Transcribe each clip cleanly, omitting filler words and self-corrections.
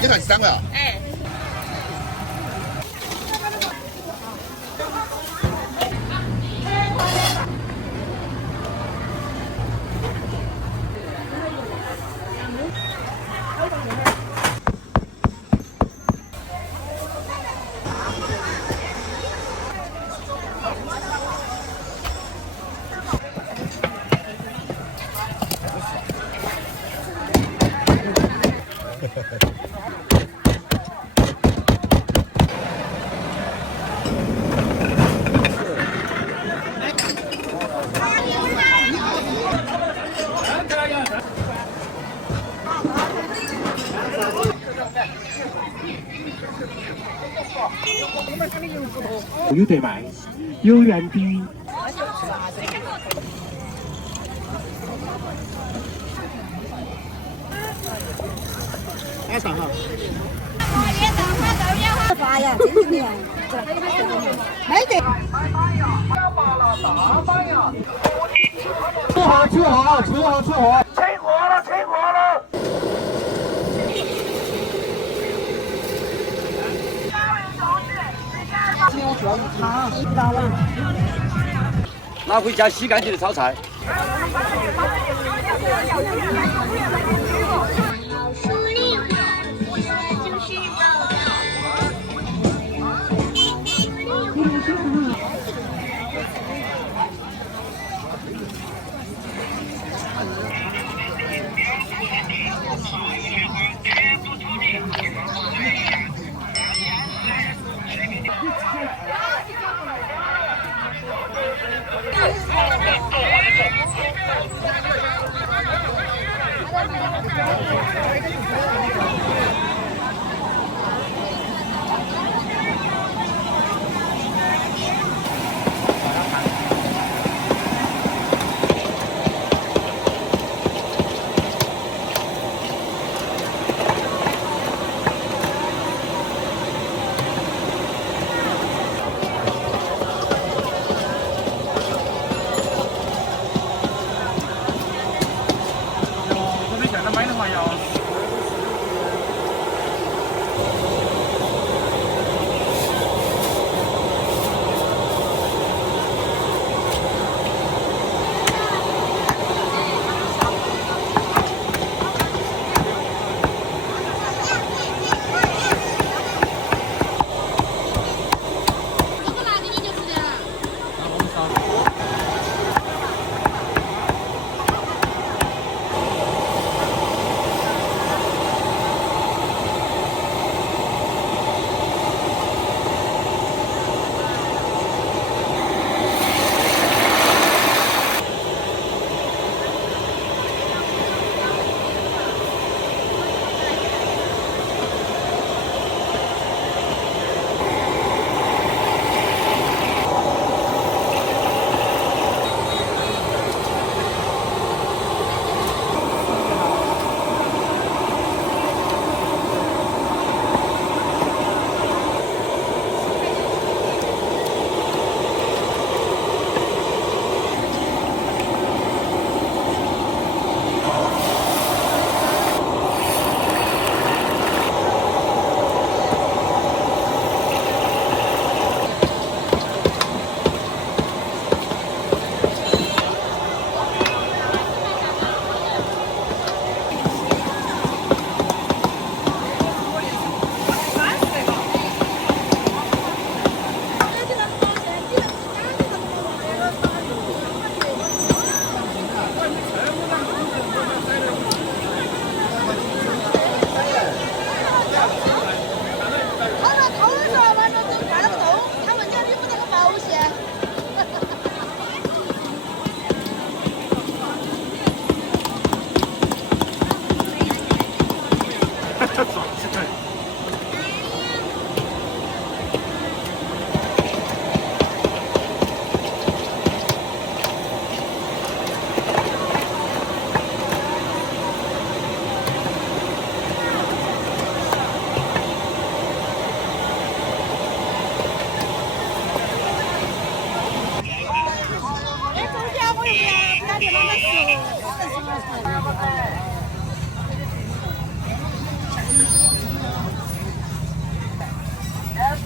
这个很香啊。哎。有得卖，有原底。大肠哈。发呀，真的呀，没得。出河出河出河出河！吹火了吹火了！拿回家洗干净的炒菜。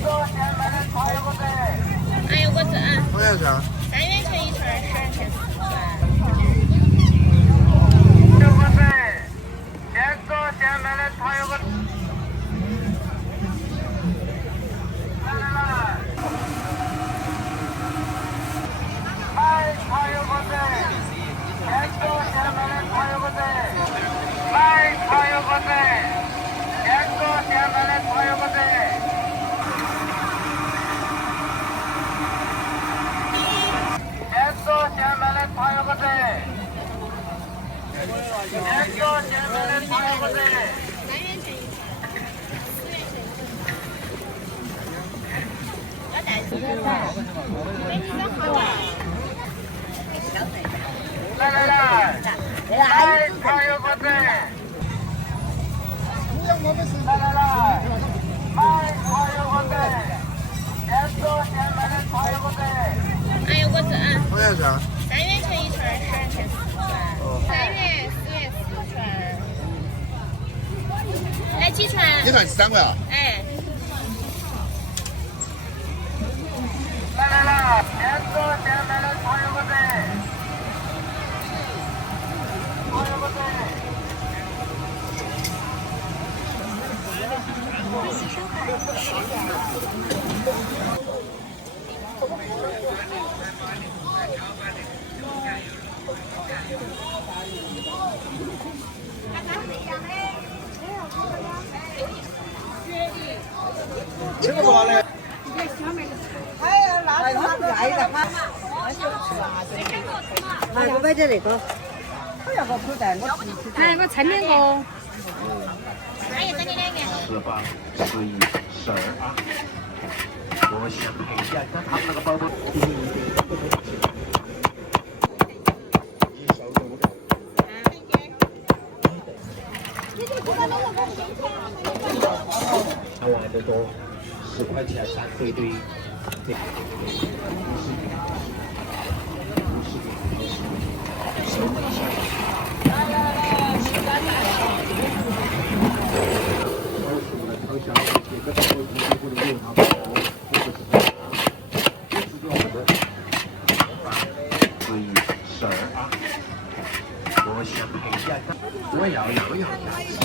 哎呦，我这多少钱？ 3元钱一串，12钱4串。哎呦，我这多少钱？ 3元钱一串，12钱4串。3元、4元4串。来几串？一串3块啊？哎。这个不好嘞。我买点那个。来，我称2个。阿姨，等你2元。 18、11、12啊！我想陪见他们那个宝宝。3万的多，10块钱3对对。我想陪见他，我要样样加齐，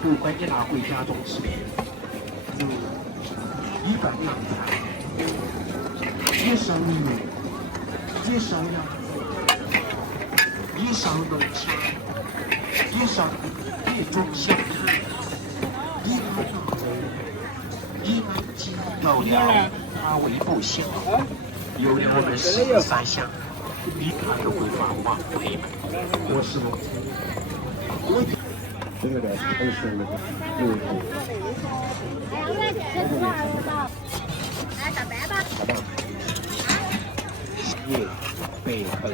不管你拿回家中吃，如一般洋菜，也上鱼，也上羊，也上龙虾，也上各种香菜，也拿羊肉，也拿鸡肉料，它味不香，有了我们13香。 你看都会发往回买，我是农村，我这个的都是那个牛肉。来上班吧。好吧。叶、白豆，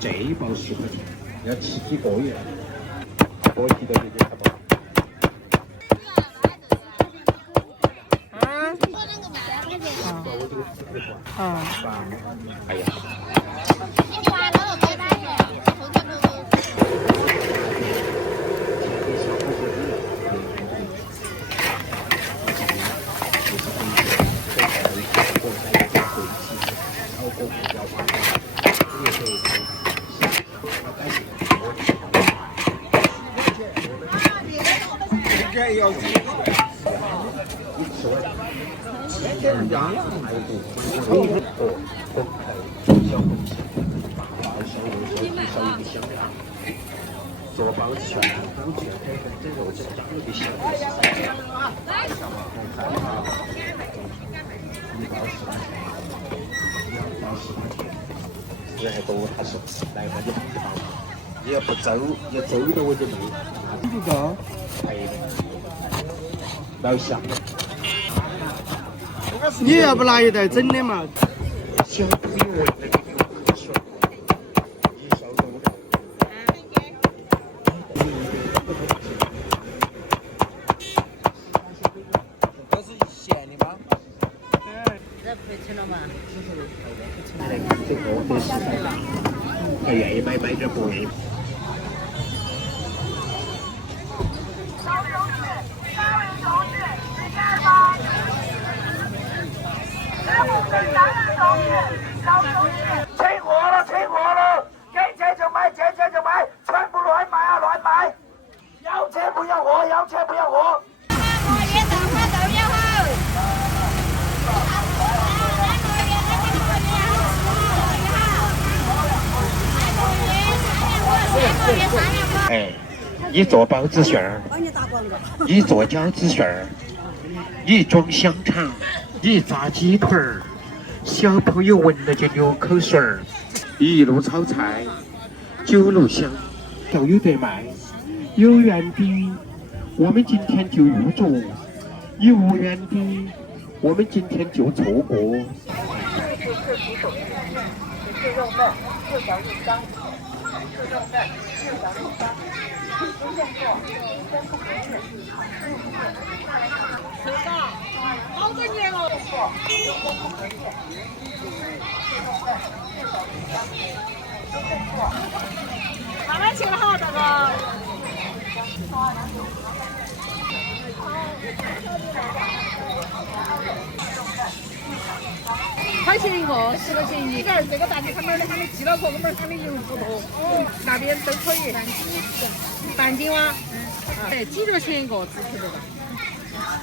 这一包10块钱，要吃几个月？我记得这个好不好？哎呀。 做包子全都健康，这肉质长得香。一包10块钱，2包10块钱，然后还是来嘛就1包，你要不走，要走的我就没。这个赔的，老乡。你要不拿一袋整的嘛？小米味的那个小，一烧肉的。 这个我是他愿意买点，不愿意。齐活了，齐活了，给钱就买，见钱就买，全部乱卖啊，乱卖！要钱不要货，要钱不要货。哎，你做包子馅儿，你做饺子馅儿，你装香肠，你炸鸡腿儿，小朋友闻了就流口水儿。一路炒菜，九路香，都有得卖。有缘的，我们今天就入座；有无缘的，我们今天就错过。好多年了。慢慢吃了哈，大哥。块钱一个，10块钱一个。这个大姐他们的喊的鸡脑壳，我们喊的油骨头，那边都可以。半斤哇？哎，几角钱一个，只吃这个。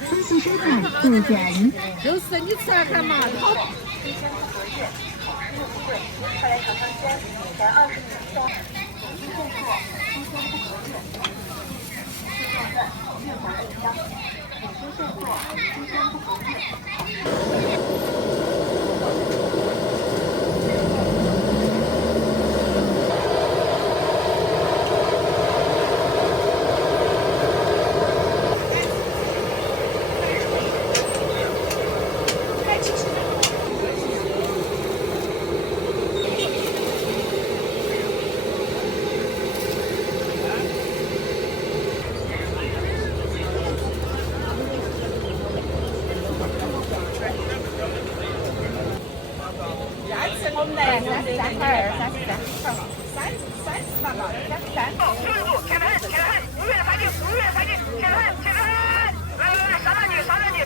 恭喜收看不转。就是你吃了看嘛，好。我们的33块2，33块嘛，30嘛嘛，33。钱很，钱很，5元3斤，5元3斤，钱很，钱很，来来来，上来你，上来你。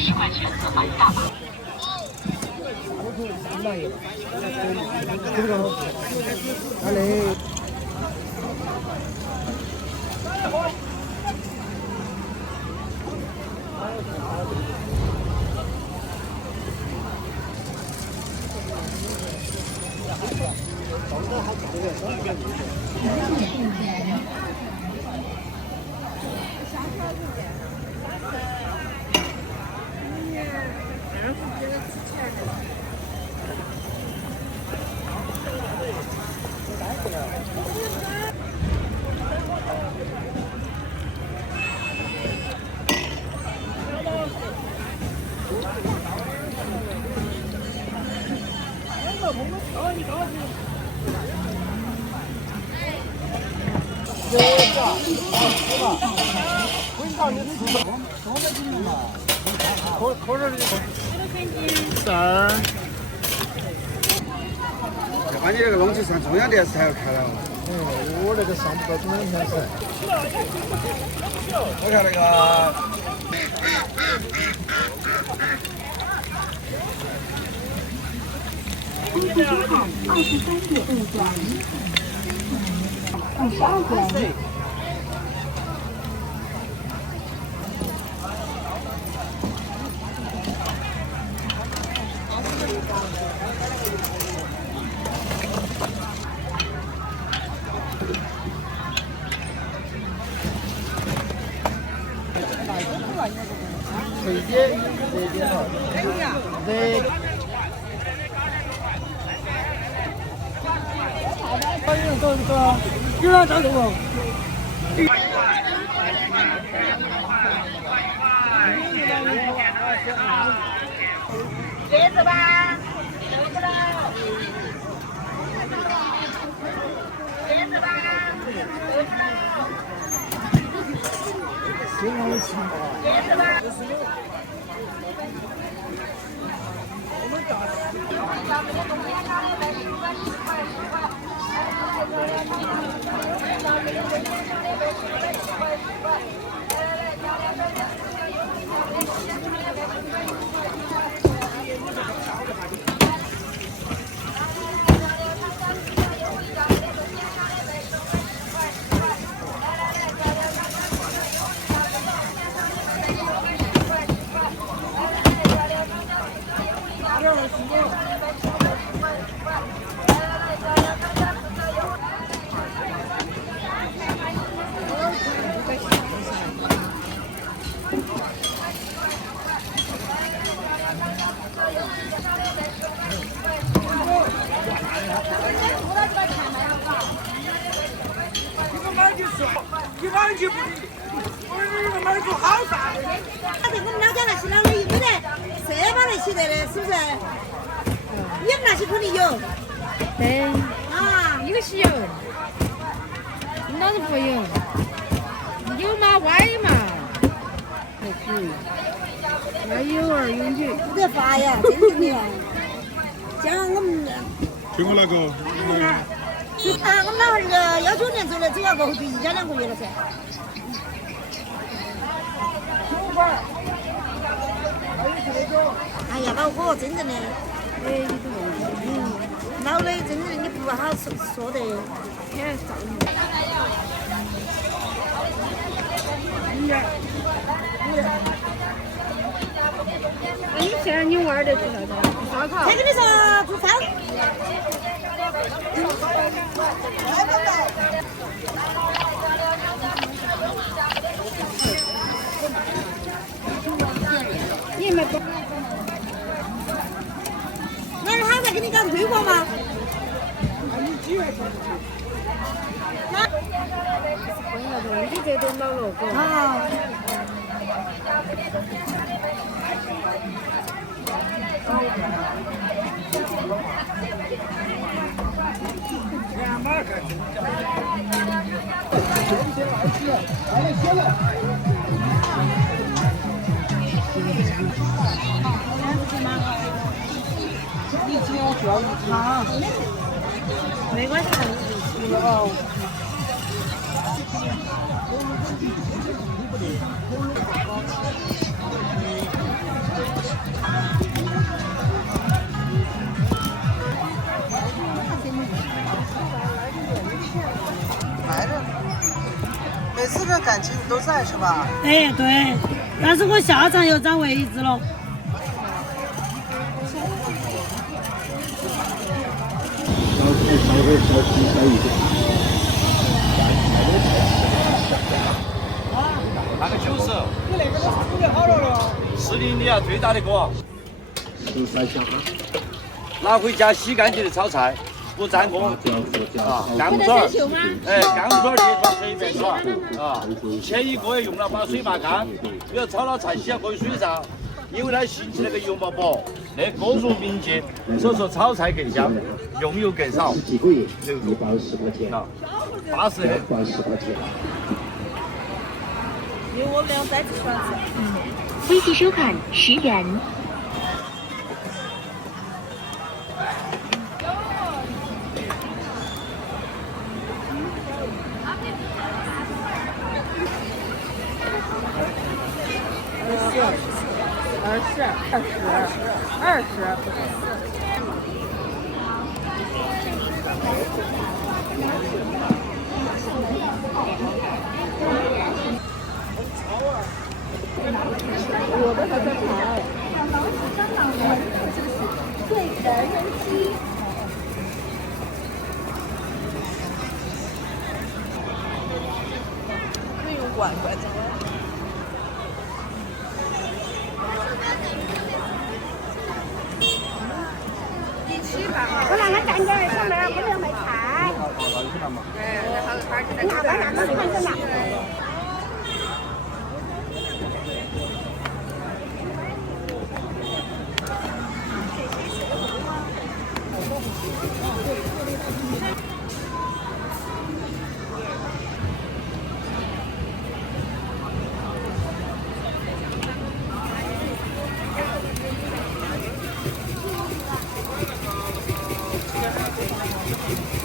10块钱4买大把。把你那个弄起上中央电视台看了。我那个上不到中央电视。我看那个。恭喜收看23点不转。22点。水煎热点了，热。有哪张这个？椰子吧，椰子吧，椰子吧，椰子吧。他对我们老家那些老的有没得社保那些的，是不是？你们那些肯定有。对，啊，有些有，我们老子不有。有嘛歪嘛，还可以。要有儿有女。不得发呀，真的。像我们。听我那个。是啊，我们那个19年走的，走了过后就1家2个月了噻。哎呀，恼火，真正的。老的真正的你不好说的。天上你现在你娃儿在做啥子？烧烤。才跟你说做烧。你们不？那是他在给你搞推广吗？你这都老了个。啊。好，没关系。哦。来着，每次这感情你都在是吧？哎，对，但是我下场又长位置了。那个90，你那个都处理好了40厘啊，最大的锅。拿回家洗干净的炒菜，不粘锅。啊，干木串儿，干木串儿切出随便耍啊。前一个月用了把水拔干，你要炒了菜洗下过水上，因为它形成那个油膜薄，那锅入敏捷，所以说炒菜更香，用油更少。啊，80的。因为我们俩在吃饭吃。微信收看10元。我的还在排。对的，人机。没有管管着。我让他站这儿，上面不能卖菜。然后看什么？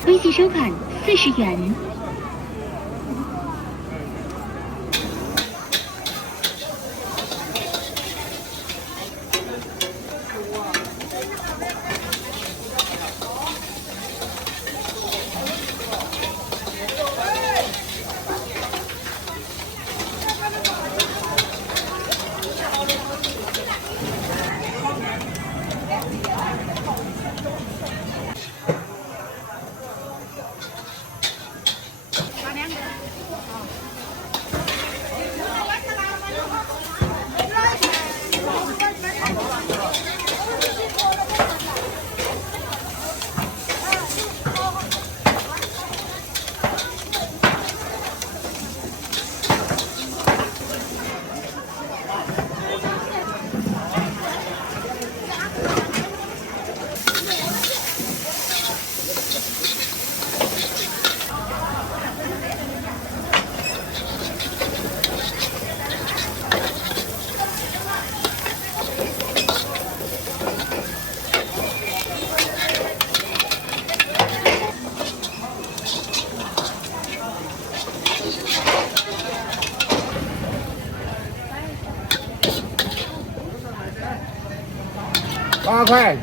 微信收看40元。8块。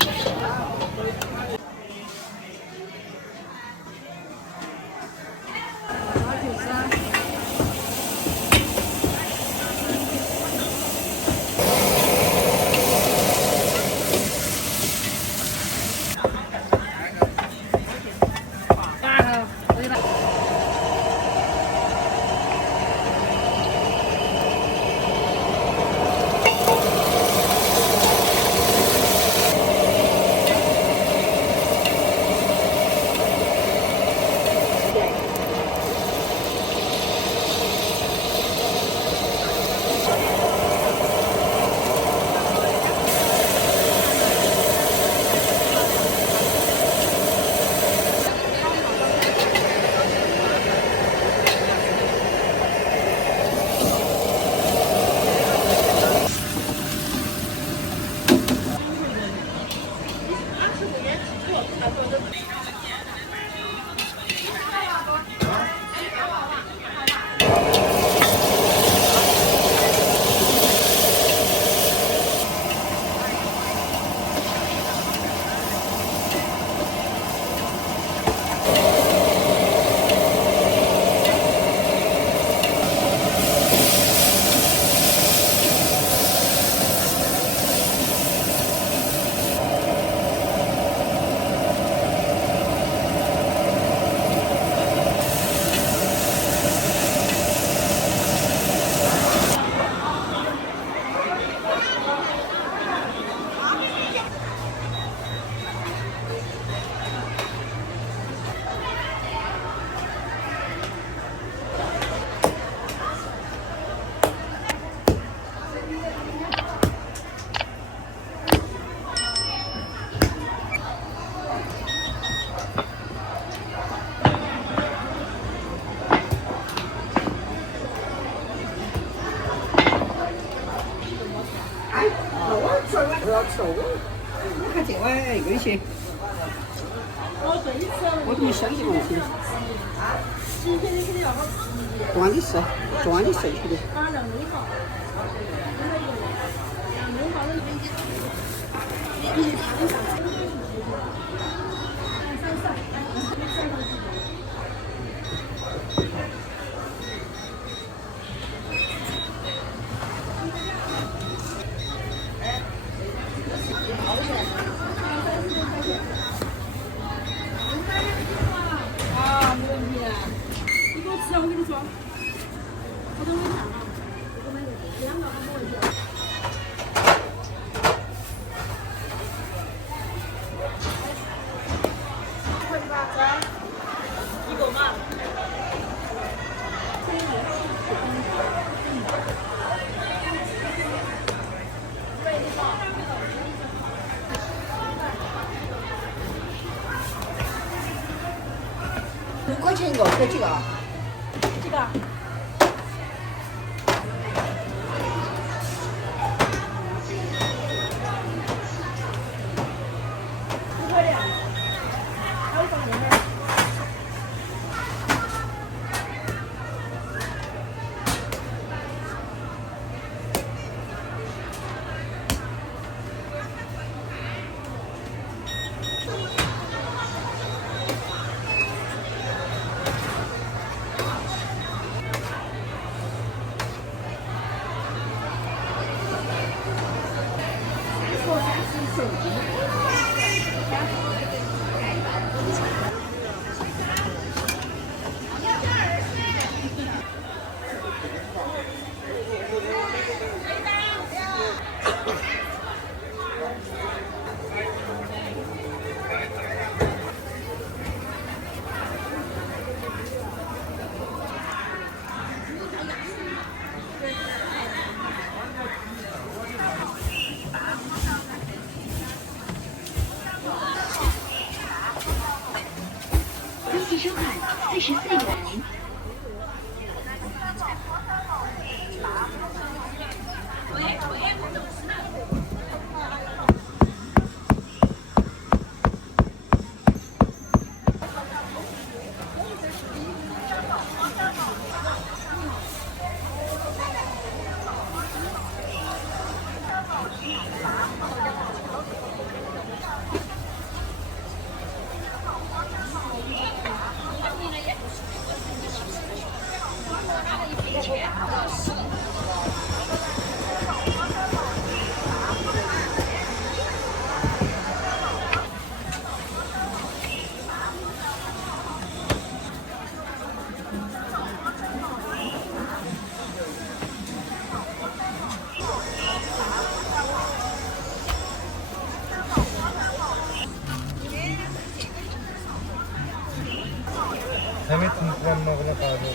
我看这碗有些，我怎么想这个问题？端的是，端的剩下的。5块钱一个，这几个？这个。收看44元。钱。Evet, mutlanmağına bağlı.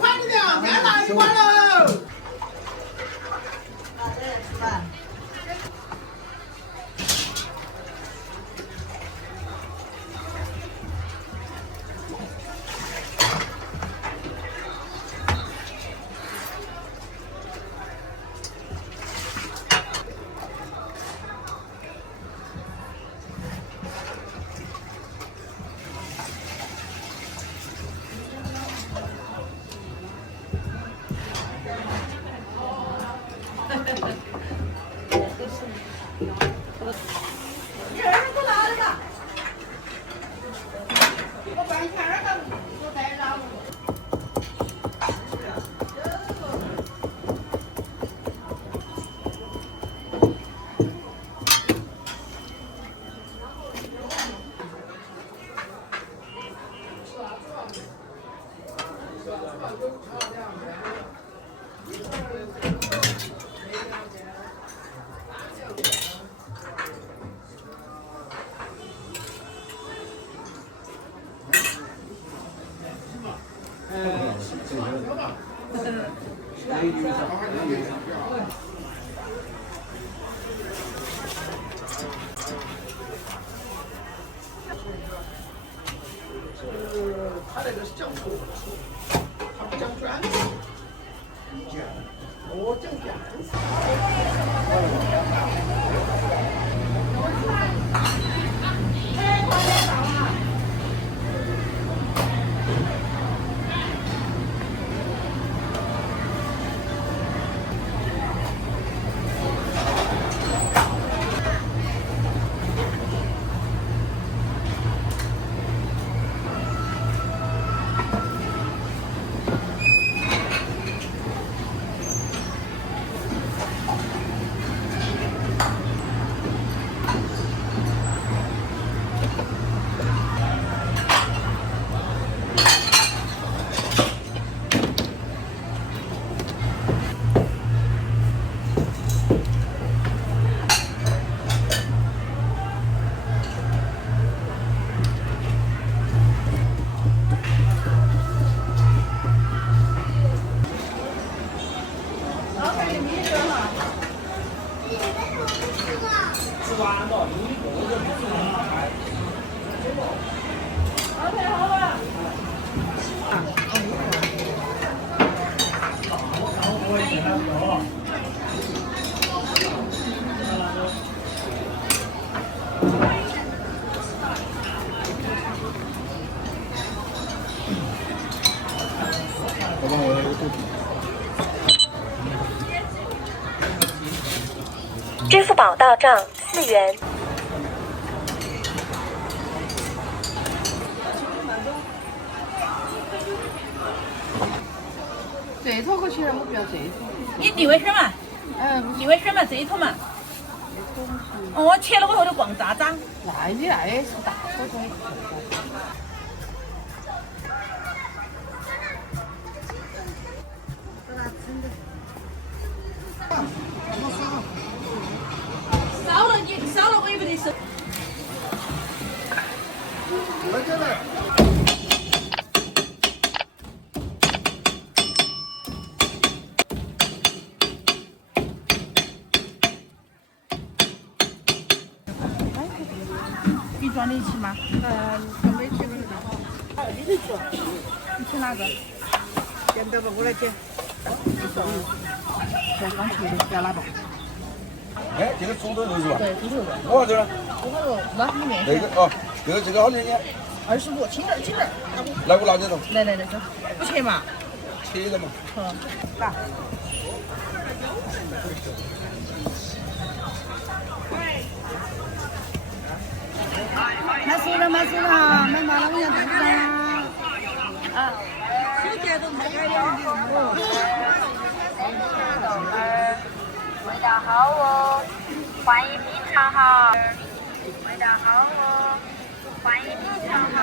快点，别拿一块了。他那个是酱醋，他不讲卷子，我讲卷子。支付宝到账4元。这坨过去了，我不要这坨。你地位水嘛？地位水嘛，这一坨嘛。我切了过后就逛渣渣。那你那也是大坨坨。少了我也不得吃。你装得起吗？装没起不知道。你得装。你吃哪个？捡到吧，我来捡。在刚切的，要哪个？哎，这个猪头肉是吧？对，猪头肉。多少钱呢？猪头肉那里面。这个哦，这个好点点。25，轻点轻点。来，我拿这种。来，走，不切嘛？切了嘛。嘎。是啊，买麻辣我想肚子啊。啊，手电都没开了。味道好哦，欢迎品尝哈。味道好哦，欢迎品尝哈。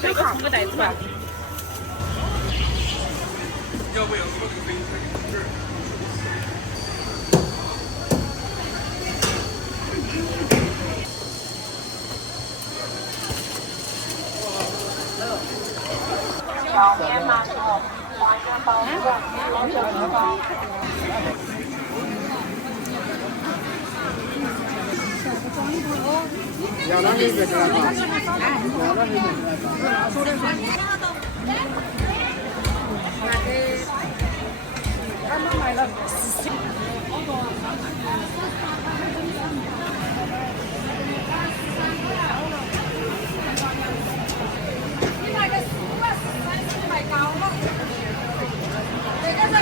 这个送个袋子吧。小面麻薯，花生包子，红酒面包。要那个就来吧，要那个就来吧。他们买了。你买个430买高了。这个是。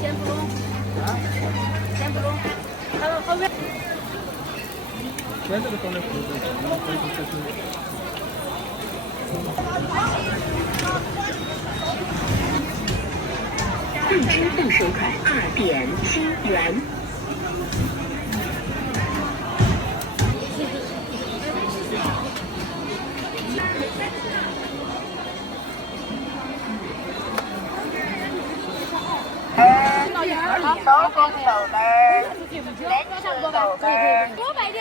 先不弄，先不弄，他说后面。现在这个东西汇支付收款2.7元。手工豆干儿，冷吃豆干儿。多卖点，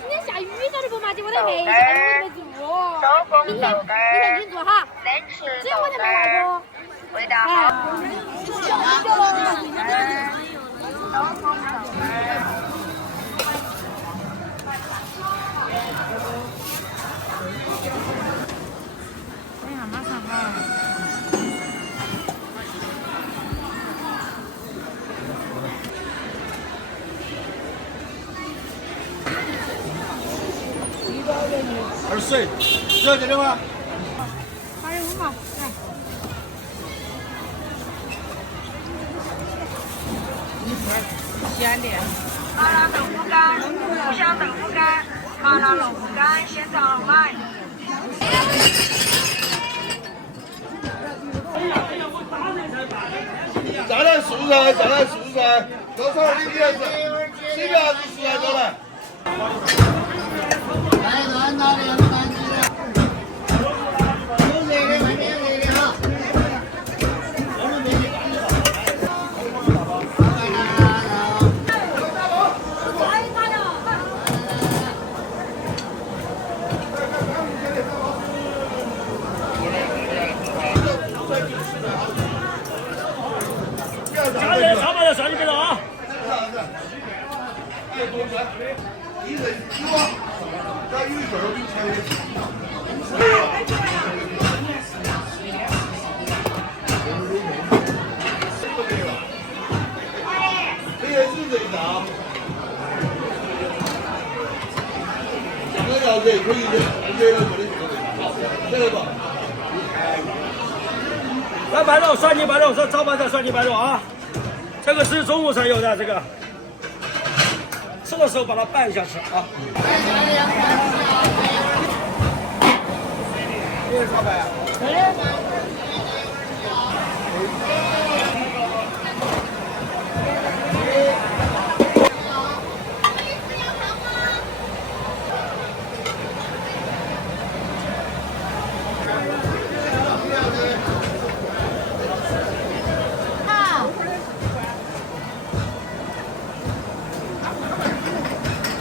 今天下雨了你不嘛？结果在没下雨我都没做。手工豆干儿，明天你做哈。冷吃今天我才买那个。味道好。手工豆干儿，手工豆干儿。哎呀，马上好。20，这点的吗85嘛，来。咸的。麻辣豆腐干，五香豆腐干，麻辣豆腐干，现场买。再来素噻，再来素噻，多少你给是，7个还是10来多来？加点，差不多算你给了啊。一人一万，要有手比钱。这也是这个啊。两个小时也可以的，这个可能这个吧。来白肉，蒜泥白肉，这招牌菜蒜泥白肉啊，这个是中午才有的，这个吃的时候把它拌一下吃啊。这是烧白啊？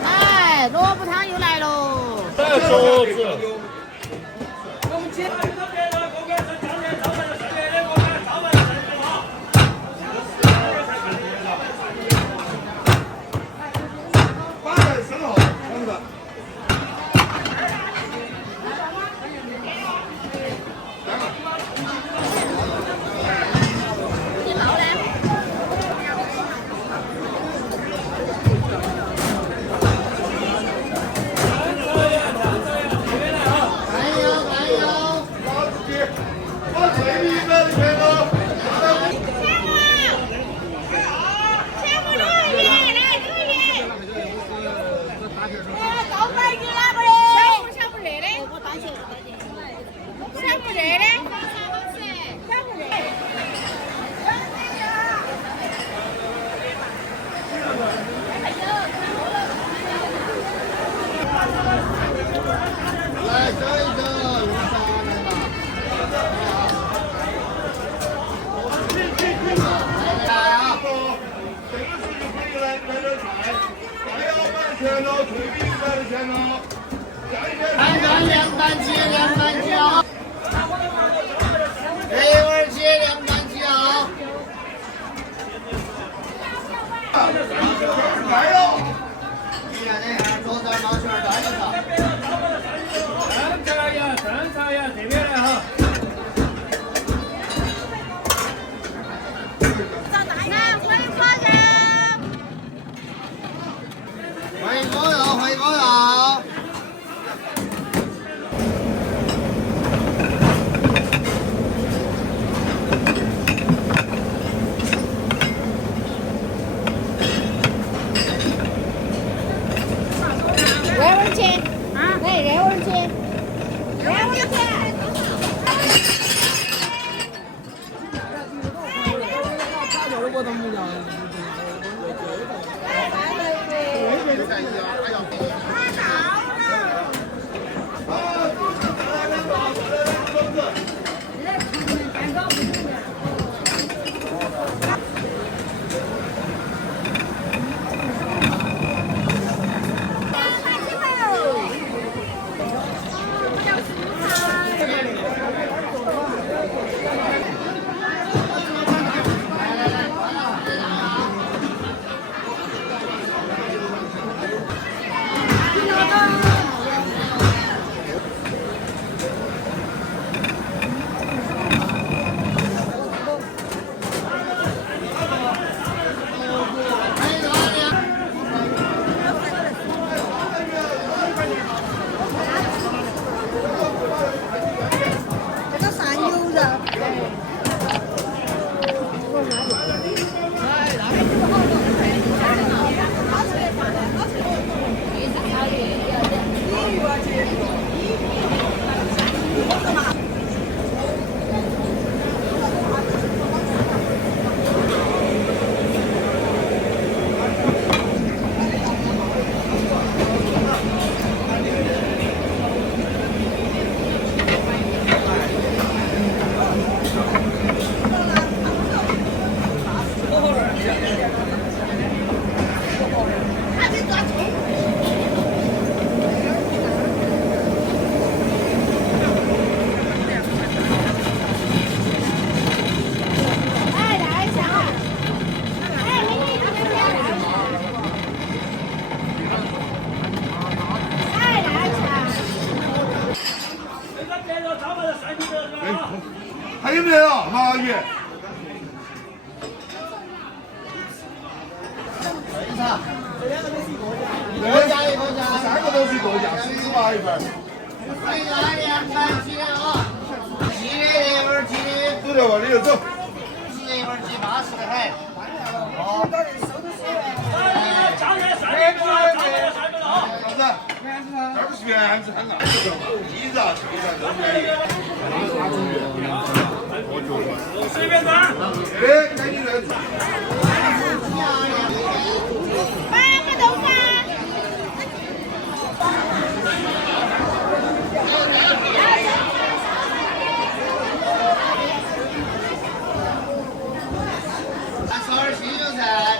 哎，萝卜汤又来喽！这手指。看看凉拌鸡，凉拌鸡啊！这碗鸡凉拌鸡啊！来哟！今天这样做在毛圈干一下。正常呀，这边来哈。欢迎光临，欢迎光临。来碗去啊！来热碗去，热碗去。来这个价一个价，3个都是一个价，48一份。走了吧，你就走。这不是原子很硬，鸡子啊、腿子都便宜。随便转。对，赶紧来。8个豆腐。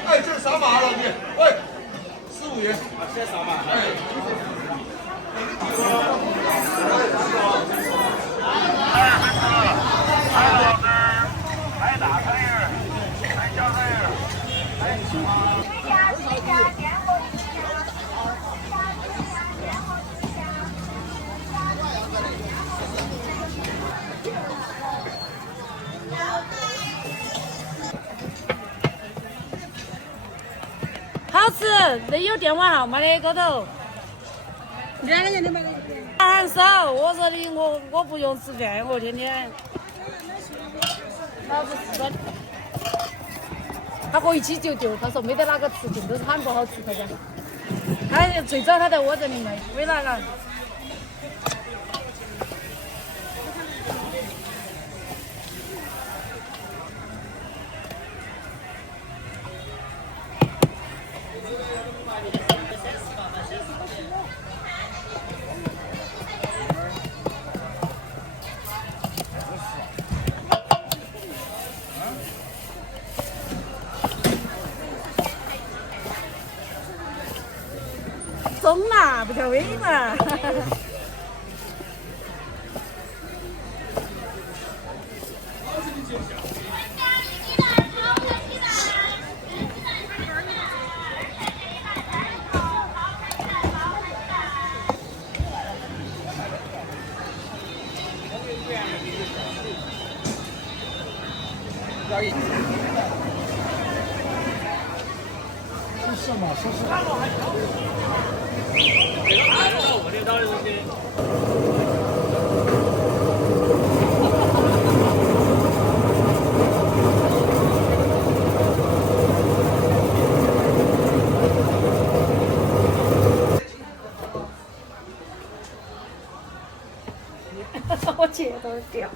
哎，这是烧麻了你，喂，15元，先烧麻，哎。来大菜儿，来小菜儿，来小好吃，那有电话号码的高头。2个人的买的。很少，我说的我不用吃饭，我天天。老子4个。他和一起就，他说没得哪个吃尽，都是韩国好吃，他讲。他最早他在我这里卖，为哪个？中嘛，不叫尾嘛。是嘛？是。我觉得掉了。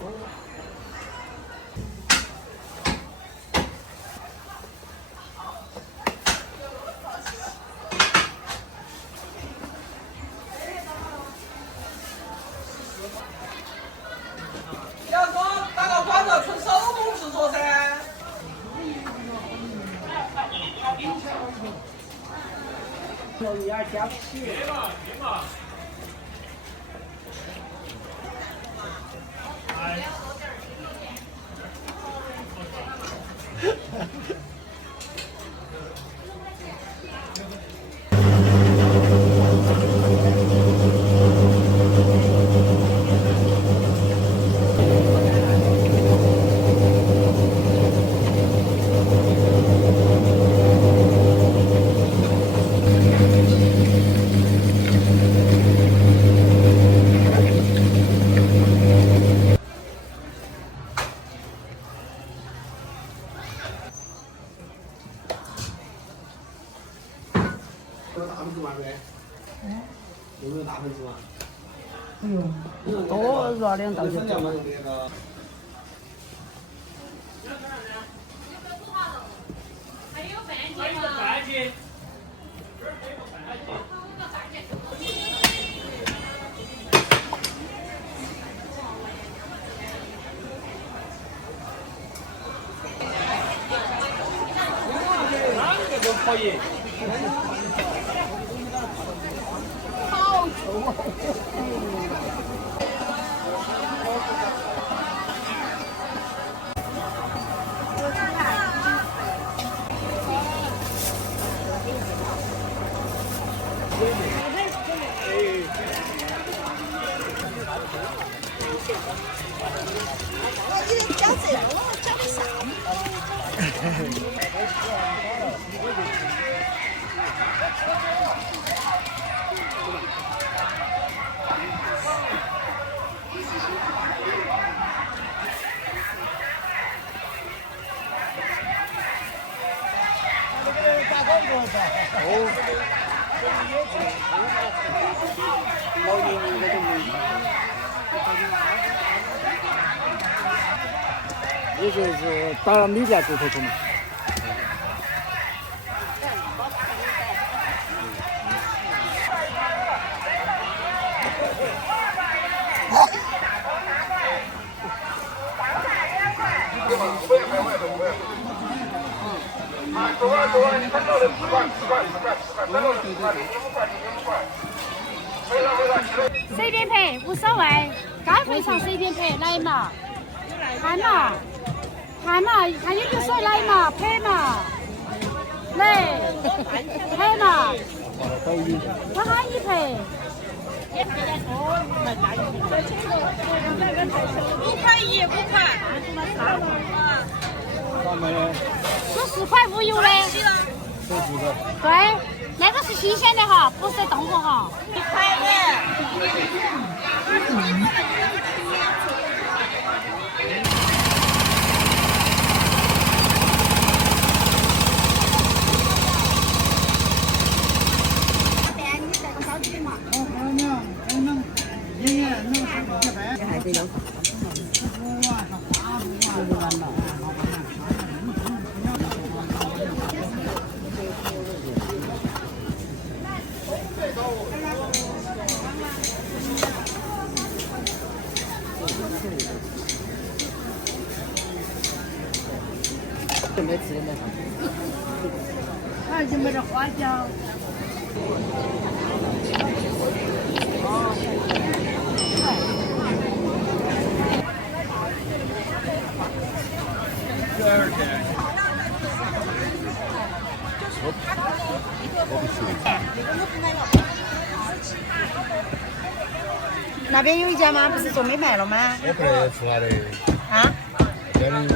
要说打个广告纯手工制作噻。要一点加皮。大盆子嘛，对？有没有大盆子嘛？哎呦，多热2道就够了。还有饭钱吗？饭钱。哪个都可以。好臭啊！你的交这了，交的啥？也就是到米店做头头嘛。随便配无所谓，该配上随便配，来嘛，看嘛，看嘛，看有没有水来嘛，配嘛，来，配嘛，我喊你配。5块无油的。对，那个是新鲜的哈，不是冻过哈。1块没吃的还就没得花椒。那边有一家吗？不是说没卖了吗？我不能吃他的。啊？这里。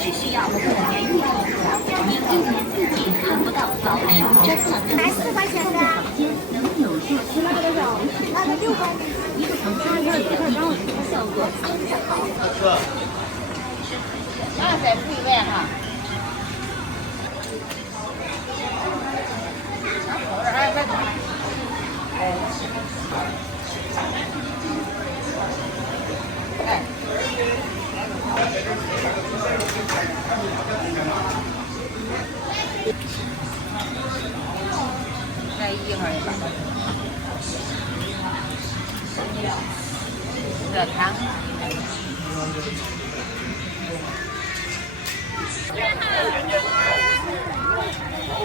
只需要个人预订，您1年4季看不到宝石珍藏的4块钱的，能有助提高那个6块。一个房间效果更加好。那再付1万哈。来1号的吧。热汤。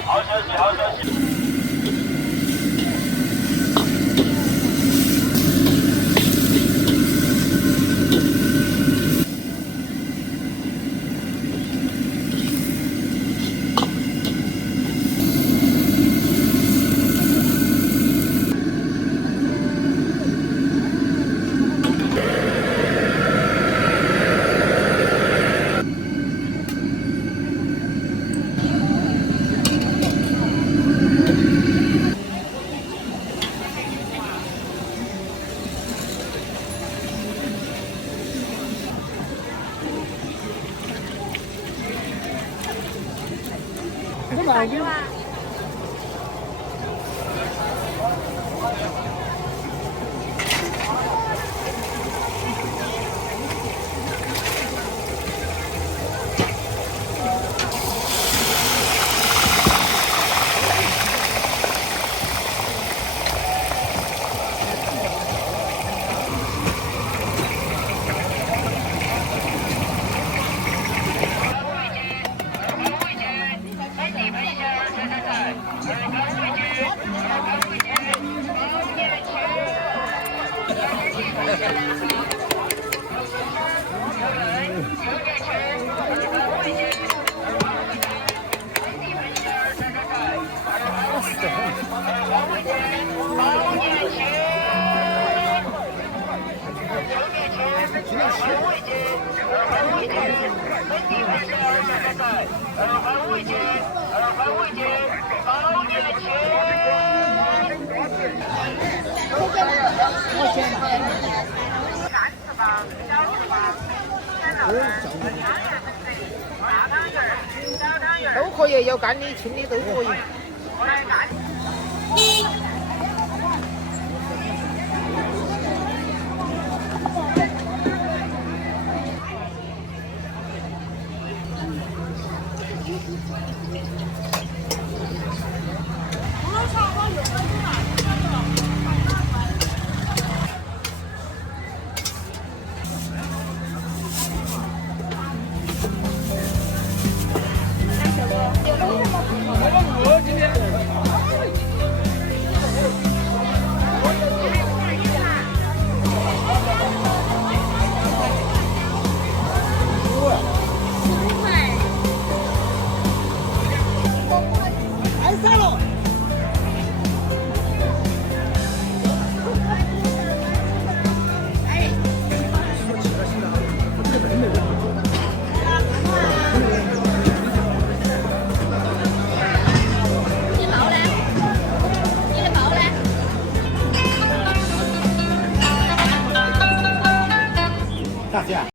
好消息，好消息。都可以，有干的、清的都可以。